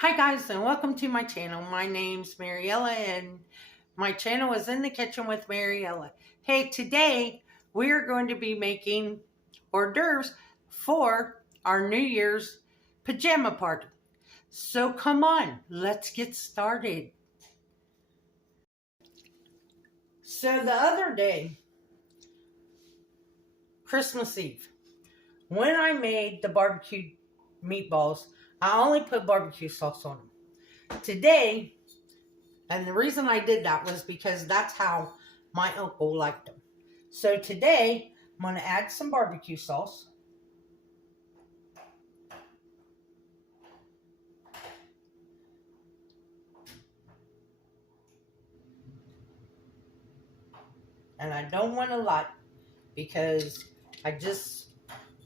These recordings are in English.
Hi guys, and welcome to my channel. My name's Mariella and my channel is In the Kitchen with Mariella. Hey, today we're going to be making hors d'oeuvres for our New Year's pajama party. So come on, let's get started. So the other day, Christmas Eve, when I made the barbecue meatballs, I only put barbecue sauce on them. Today, and the reason I did that was because that's how my uncle liked them. So today, I'm going to add some barbecue sauce. And I don't want a lot because I just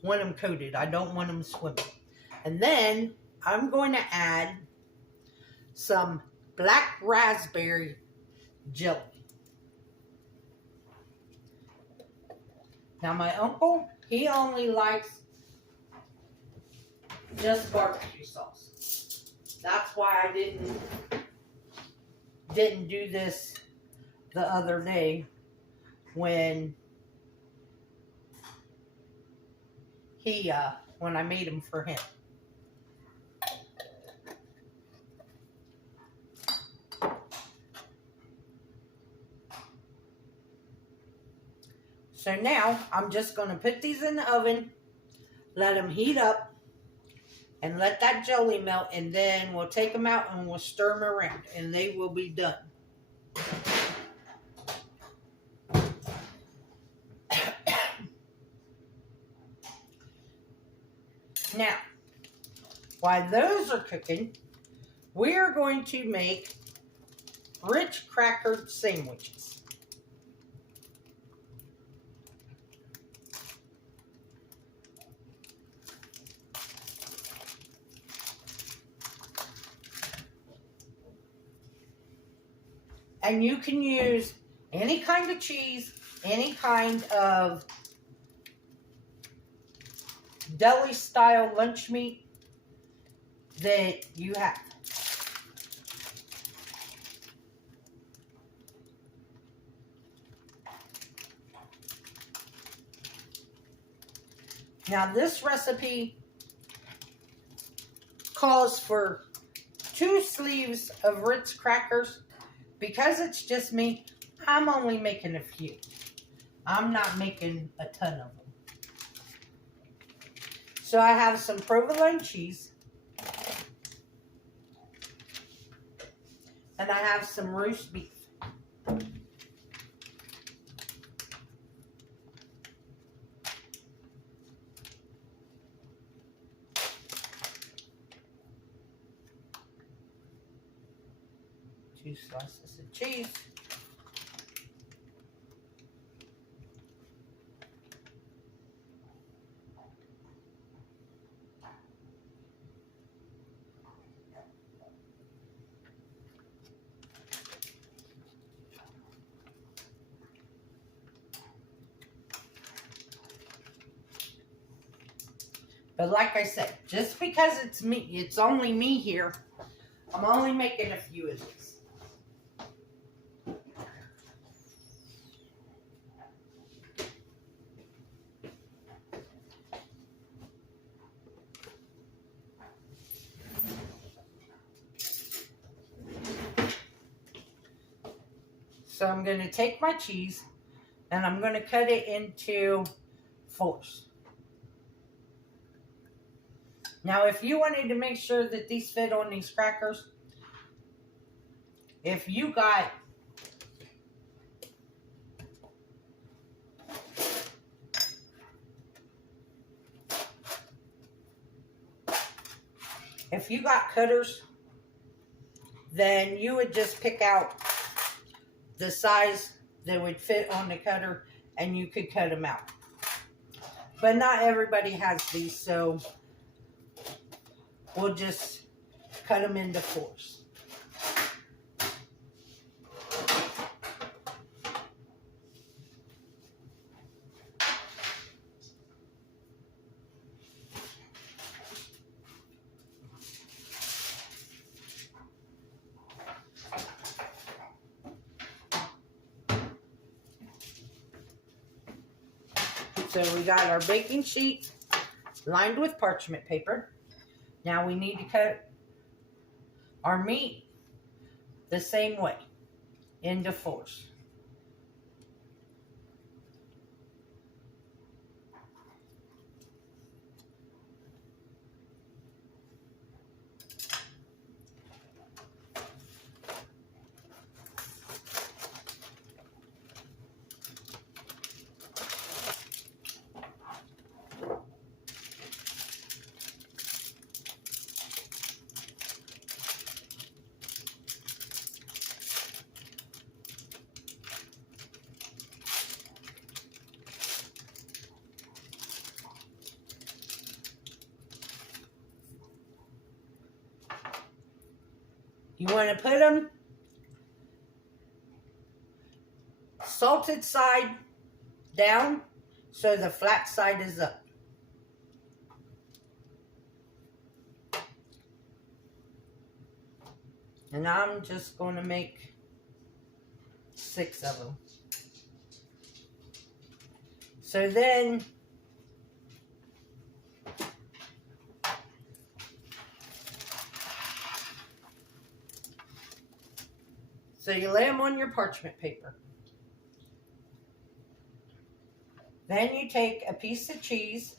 want them coated. I don't want them swimming. And then I'm going to add some black raspberry jelly. Now my uncle, he only likes just barbecue sauce. That's why I didn't do this the other day when I made them for him. So now I'm just going to put these in the oven, let them heat up, and let that jelly melt, and then we'll take them out and we'll stir them around, and they will be done. Now, while those are cooking, we're going to make Ritz cracker sandwiches. And you can use any kind of cheese, any kind of deli style lunch meat that you have. Now this recipe calls for 2 sleeves of Ritz crackers. Because it's just me, I'm only making a few. I'm not making a ton of them. So I have some provolone cheese. And I have some roast beef. Two slices of cheese. But like I said, just because it's me, it's only me here, I'm only making a few of these. So I'm going to take my cheese and I'm going to cut it into 4s. Now, if you wanted to make sure that these fit on these crackers, if you got cutters, then you would just pick out the size that would fit on the cutter and you could cut them out. But not everybody has these, so we'll just cut them into 4s. So we got our baking sheet lined with parchment paper. Now we need to cut our meat the same way, into fours. You want to put them salted side down so the flat side is up. And I'm just going to make 6 of them. So then you lay them on your parchment paper. Then you take a piece of cheese,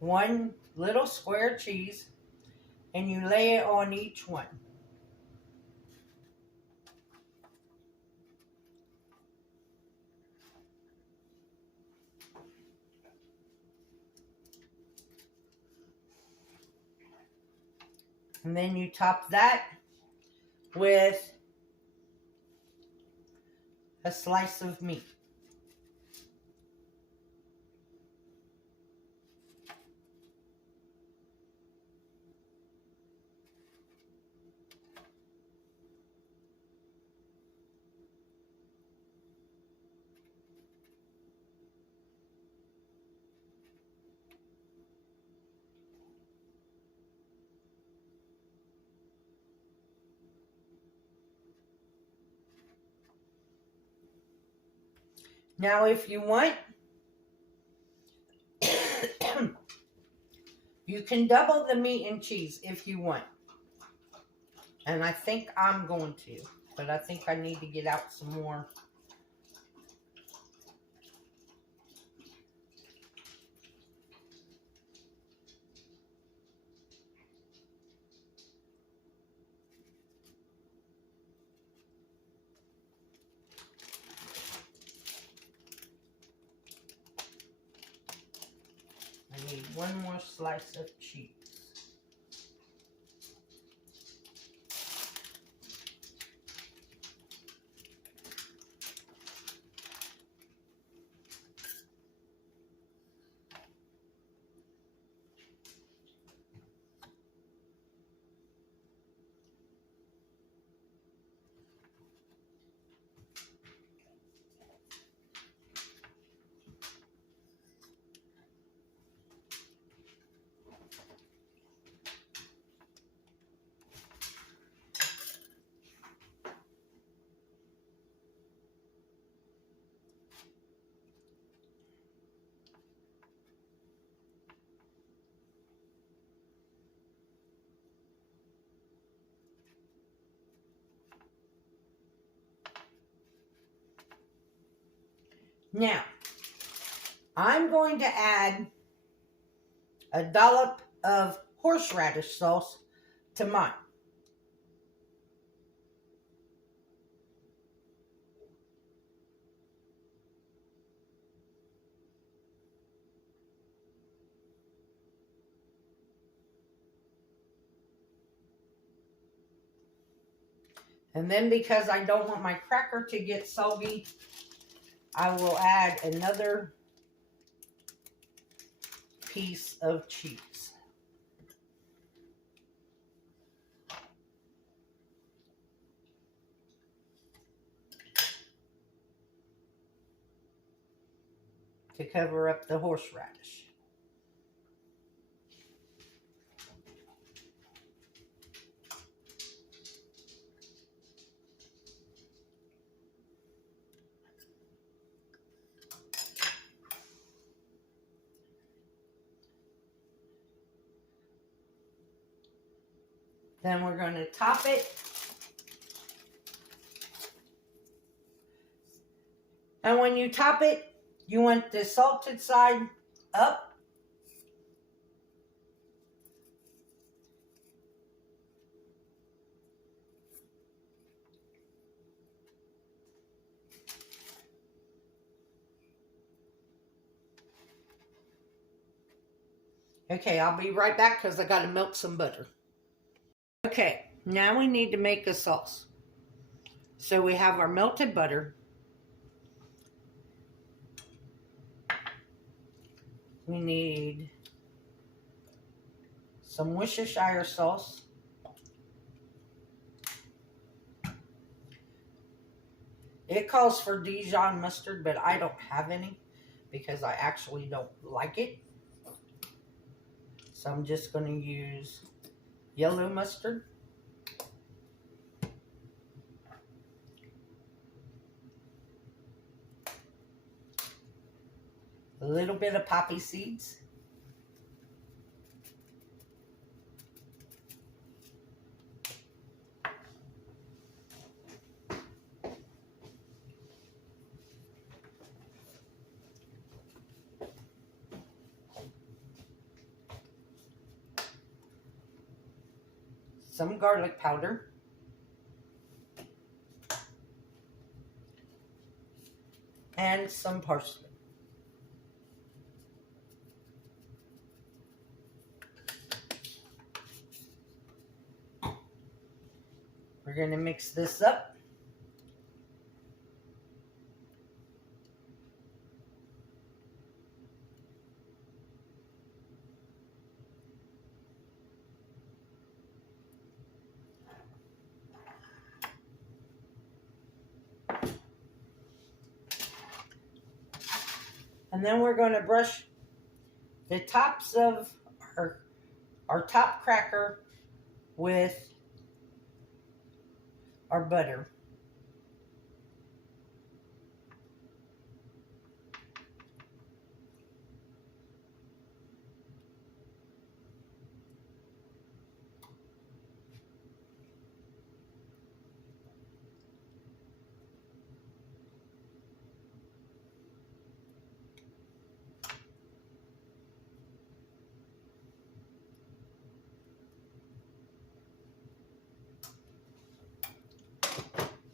one little square cheese, and you lay it on each one. And then you top that with a slice of meat. Now, if you want, you can double the meat and cheese if you want. And I think I'm going to, but I think I need to get out some more. I need one more slice of cheese. Now, I'm going to add a dollop of horseradish sauce to mine. And then because I don't want my cracker to get soggy, I will add another piece of cheese. To cover up the horseradish. Then we're going to top it. And when you top it, you want the salted side up. Okay, I'll be right back because I got to melt some butter. Okay, now we need to make a sauce. So we have our melted butter. We need some Worcestershire sauce. It calls for Dijon mustard, but I don't have any because I actually don't like it. So I'm just going to use yellow mustard. A little bit of poppy seeds. Some garlic powder. And some parsley. We're going to mix this up. And then we're going to brush the tops of our top cracker with our butter.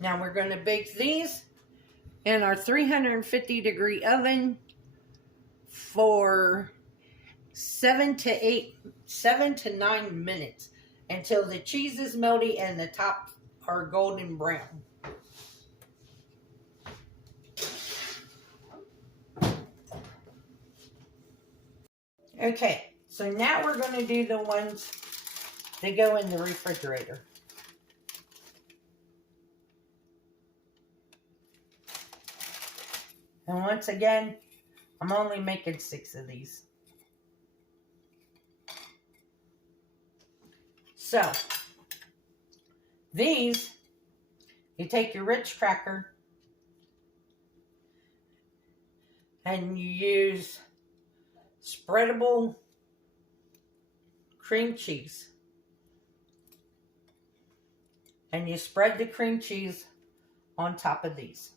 Now we're going to bake these in our 350-degree oven for 7 to 9 minutes until the cheese is melty and the top are golden brown. Okay, so now we're going to do the ones that go in the refrigerator. And once again, I'm only making 6 of these. So, these, you take your Ritz cracker and you use spreadable cream cheese. And you spread the cream cheese on top of these.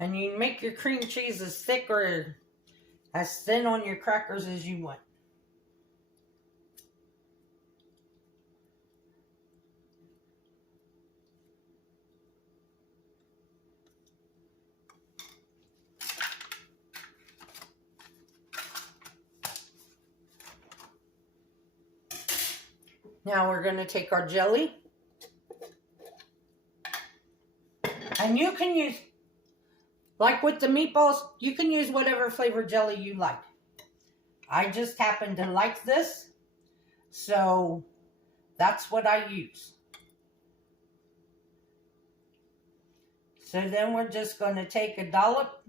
And you make your cream cheese as thick or as thin on your crackers as you want. Now we're going to take our jelly And you can use, like with the meatballs, you can use whatever flavor jelly you like. I just happen to like this, so that's what I use. So then we're just going to take a dollop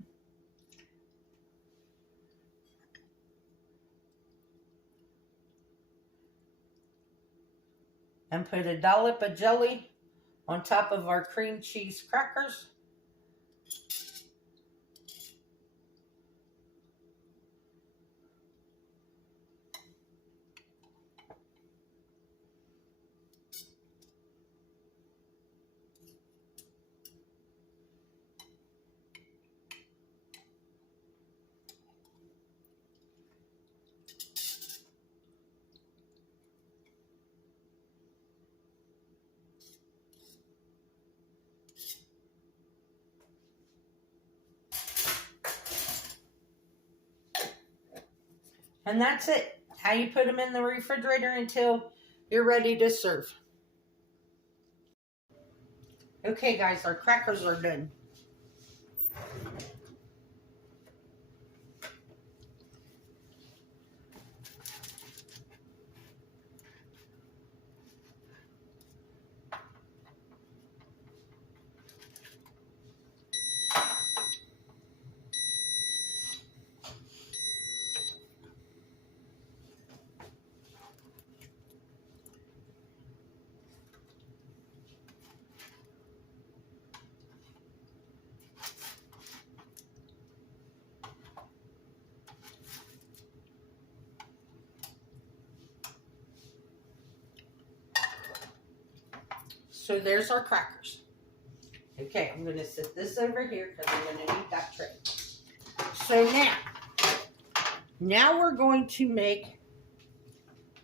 and put a dollop of jelly on top of our cream cheese crackers. And that's it. How you put them in the refrigerator until you're ready to serve. Okay guys, our crackers are done. So there's our crackers. Okay, I'm going to set this over here because I'm going to need that tray. So now we're going to make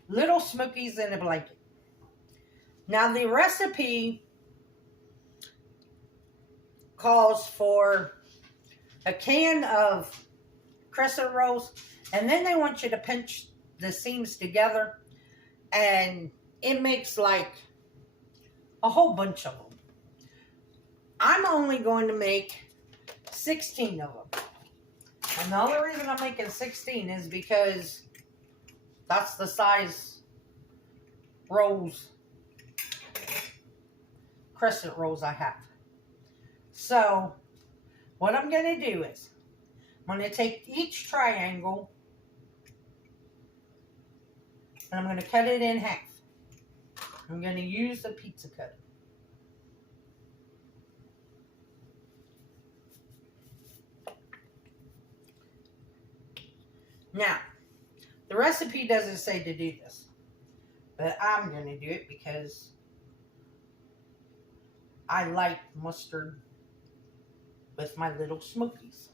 Little Smokies in a blanket. Now the recipe calls for a can of crescent rolls, and then they want you to pinch the seams together, and it makes like a whole bunch of them. I'm only going to make 16 of them. And the only reason I'm making 16 is because that's the size crescent rolls I have. So what I'm going to do is I'm going to take each triangle and I'm going to cut it in half. I'm going to use the pizza cutter. Now, the recipe doesn't say to do this, but I'm going to do it because I like mustard with my Little Smokies.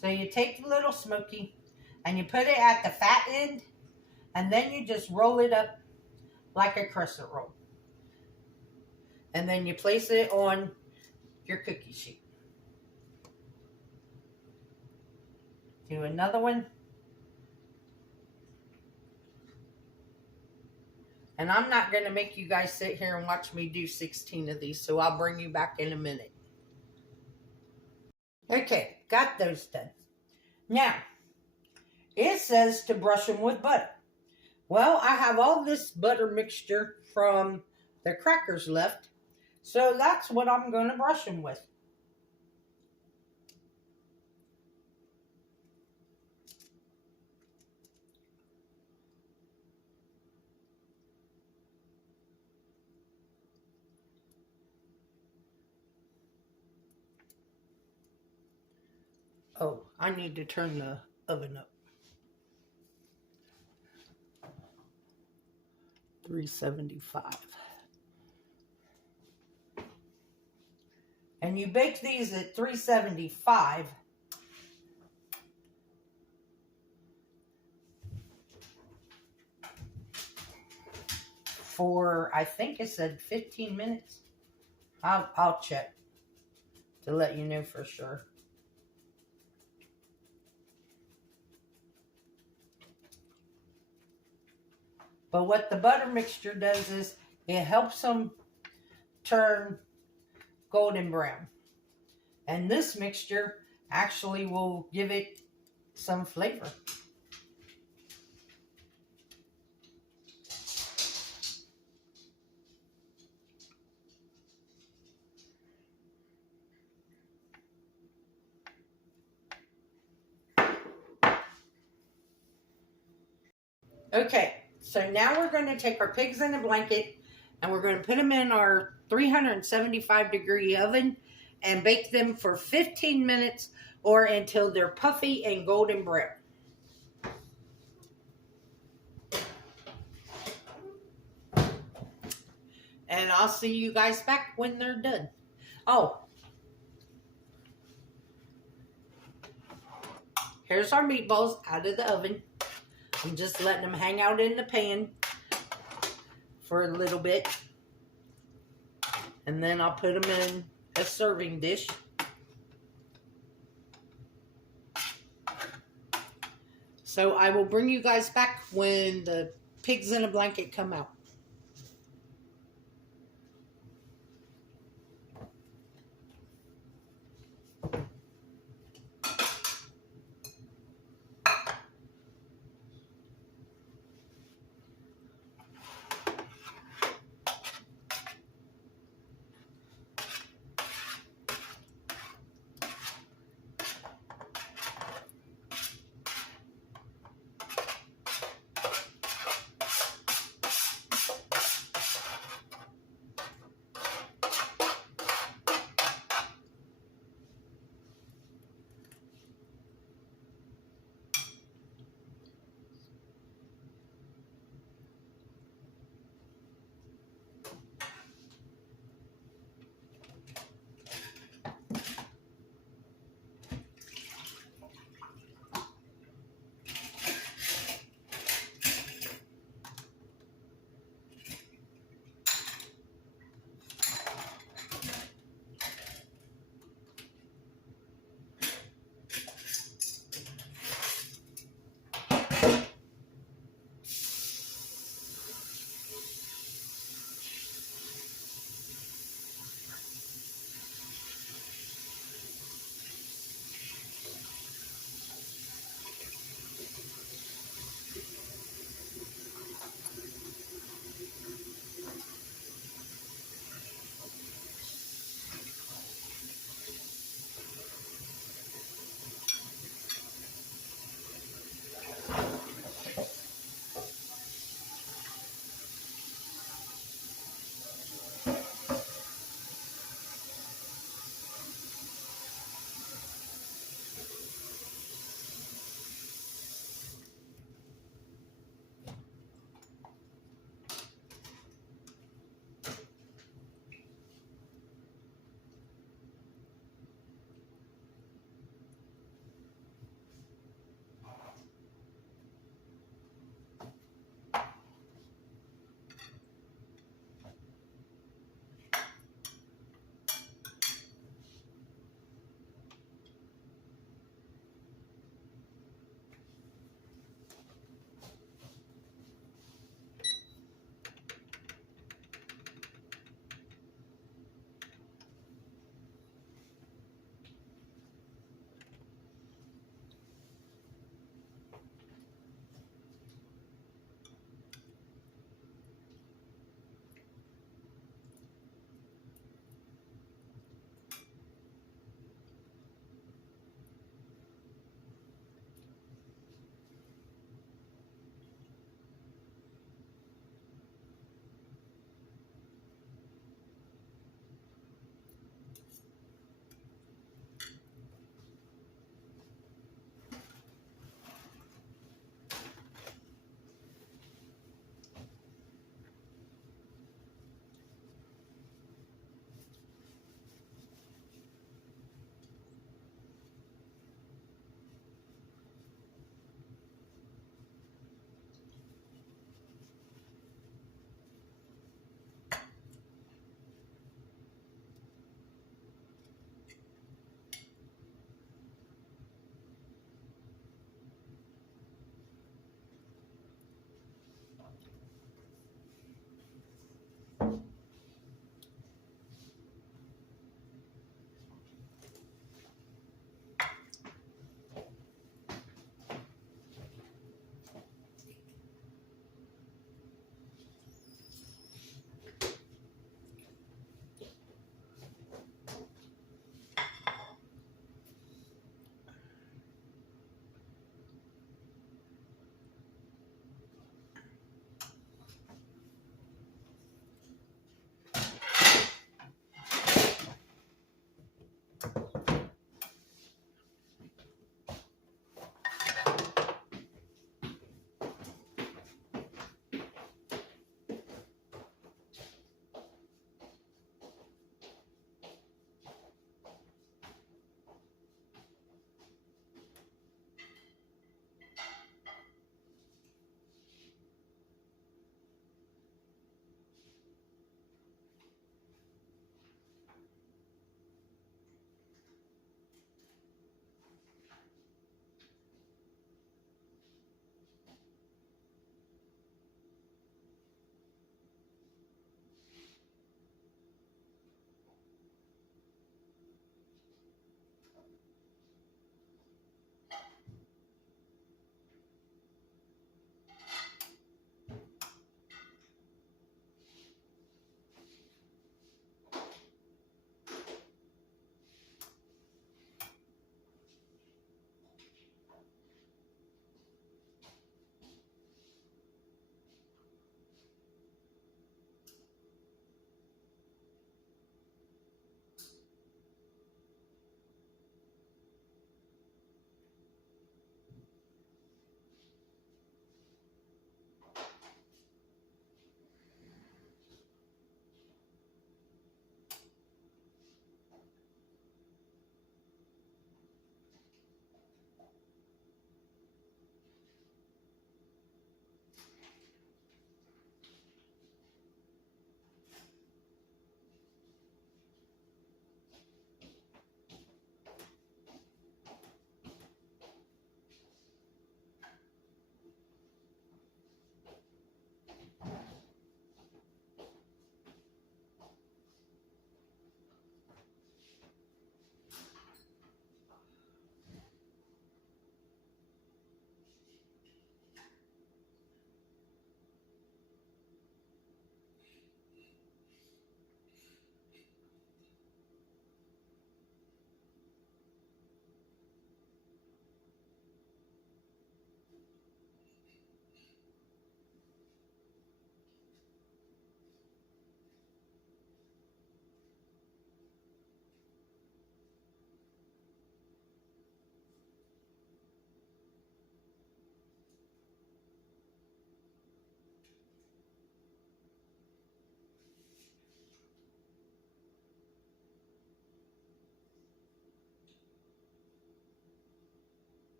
So you take the Little Smoky and you put it at the fat end, and then you just roll it up like a crescent roll. And then you place it on your cookie sheet. Do another one. And I'm not going to make you guys sit here and watch me do 16 of these, so I'll bring you back in a minute. Okay, got those done. Now, it says to brush them with butter. Well, I have all this butter mixture from the crackers left, so that's what I'm going to brush them with. Oh, I need to turn the oven up. 375. And you bake these at 375 for, I think it said 15 minutes. I'll check to let you know for sure. But what the butter mixture does is it helps them turn golden brown. And this mixture actually will give it some flavor. Okay, so now we're going to take our pigs in a blanket and we're going to put them in our 375-degree oven and bake them for 15 minutes or until they're puffy and golden brown. And I'll see you guys back when they're done. Oh, here's our meatballs out of the oven. I'm just letting them hang out in the pan for a little bit. And then I'll put them in a serving dish. So I will bring you guys back when the pigs in a blanket come out.